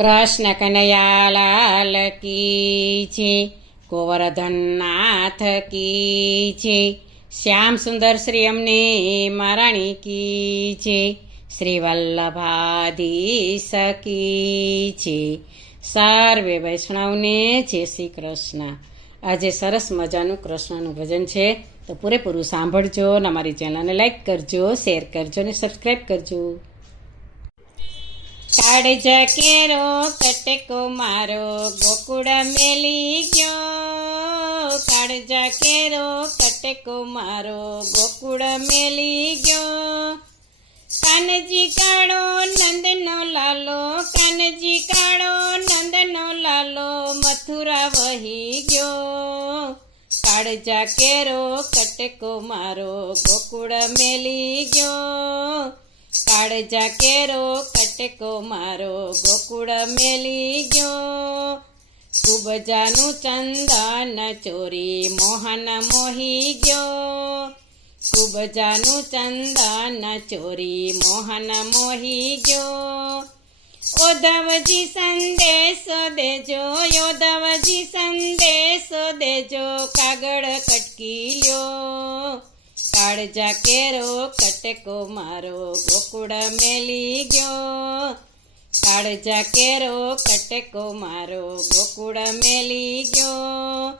કૃષ્ણ કનૈયા લાલ કી છે, ગોવર્ધન નાથ કી છે, શ્યામ સુંદર શ્રી અમને મહારાણી કી છે, શ્રી વલ્લભાધીશ કી છે. સર્વે વૈષ્ણવને જય શ્રી કૃષ્ણ. આજે સરસ મજાનું કૃષ્ણનું ભજન છે, તો પૂરેપૂરું સાંભળજો અને અમારી ચેનલને લાઈક કરજો, શેર કરજો અને સબસ્ક્રાઈબ કરજો. કાળજા કેરો કટકો મારો ગોકુળ મેલી ગયો, કાળજા કેરો કટકો મારો ગોકુળ મેલી ગયો. કાનજી કાળો નંદનો લાલો, કાનજી કાળો નંદનો લાલો મથુરા વહી ગયો. કાળજા કેરો કટકો મારો ગોકુળ મેલી ગયો, કાળજા કેરો કટકો મારો ગોકુળ મેલી ગયો. કુબજાનું ચંદન ચોરી મોહન મોહી ગયો, કુબજાનું ચંદન ચોરી મોહન મોહી ગયો. ઓધવજી સંદેશો દેજો, ઓધવજી સંદેશો દેજો, કાગળ કટકી લ્યો. કાળજા કેરો કટકો મારો ગોકુળ મેલી ગયો, કાળજા કેરો કટકો મારો ગોકુળ મેલી ગયો.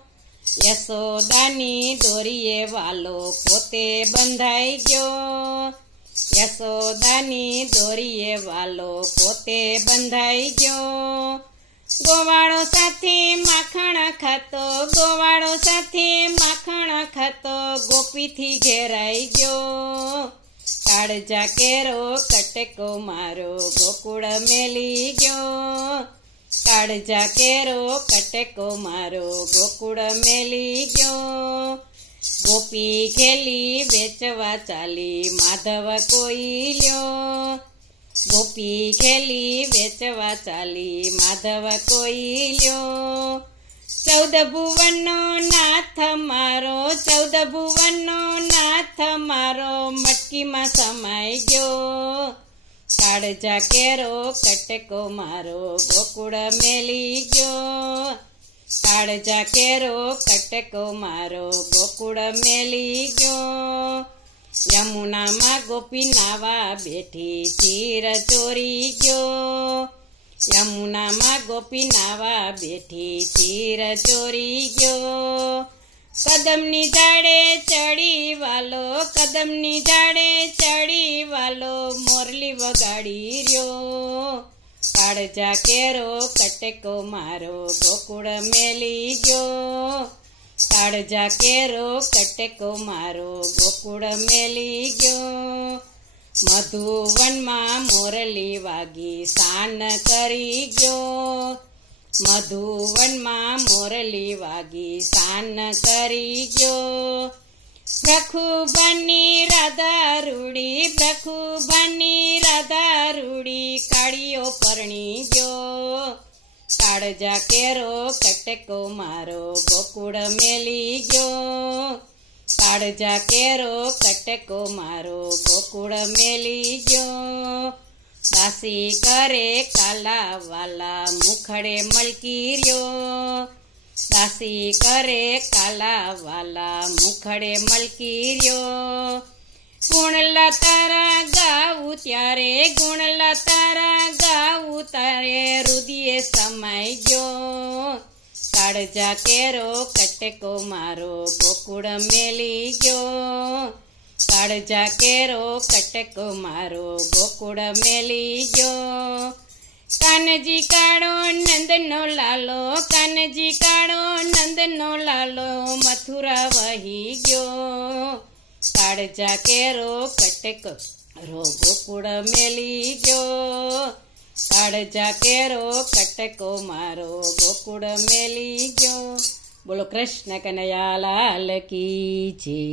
યશોદાની દોરીએ વાલો પોતે બંધાઈ ગયો, યશોદાની દોરીએ વાલો પોતે બંધાઈ ગયો. ગોવાળો સાથે માખણ ખાતો, ગોવાળો સાથે માખણ ખાતો ગોપીથી ઘેરાઈ ગયો. કાળજા કેરો કટકો મારો ગોકુળ મેલી ગયો, કાળજા કેરો કટકો મારો ગોકુળ મેલી ગયો. ગોપી ખેલી વેચવા ચાલી માધવ કોઈ લ્યો, ગોપી ખેલી વેચવા ચાલી માધવ કોઈ લ્યો. 14 ભુવનનો નાથ મારો, 14 ભુવનનો નાથ મારો મટકીમાં સમાઈ ગયો. કાળજા કેરો કટકો મારો ગોકુળ મેલી ગયો, કાળજા કેરો કટકો મારો ગોકુળ મેલી ગયો. યમુનામાં ગોપી નાવા બેઠી ચીર ચોરી ગયો, યમુનામાં ગોપી નાવા બેઠી ચીર ચોરી ગયો. કદમની ઝાડે ચડી વાલો, કદમની ઝાડે ચડી વાલો મોરલી વગાડી રહ્યો. કાળજા કેરો કટકો મારો ગોકુળ મેલી ગયો, કાળજા કેરો કટકો મારો ગોકુળ મેલી ગયો. મધુવનમાં મોરલી વાગી સાન કરી ગયો, મધુવનમાં મોરલી વાગી સાન કરી ગયો. પ્રખુબાની રાધા રૂડી, પ્રખુબાની રાધા રૂડી કાળીઓ પરણી ગયો. કાળજા કેરો કટકો મારો ગોકુળ મેલી ગયો, કાળજા કેરો કટકો મારો ગોકુળ મેલી ગયો. દાસી કરે કાલા વાલા મુખડે મલકી રહ્યો, દાસી કરે કાલા વાલા મુખડે મલકી રહ્યો. ગુણલા તારા ગાવું ત્યારે, ગુણલા તારા ગાવું તારે રુદિયે સમાઈ ગયો. કાળજા કેરો કટકો મારો ગોકુળ મેલી ગયો, કાળજા કેરો કટકો મારો ગોકુળ મેલી ગયો. કાનજી કાળો નંદનો લાલો, કાનજી કાળો નંદનો લાલો મથુરા વહી ગયો. કાળજા કેરો કટકો મારો ગોકુળ મેલી ગયો, કાળજા કેરો કટકો મારો ગોકુળ મેલી ગયો. બોલો કૃષ્ણ કનૈયા લાલ કી જય.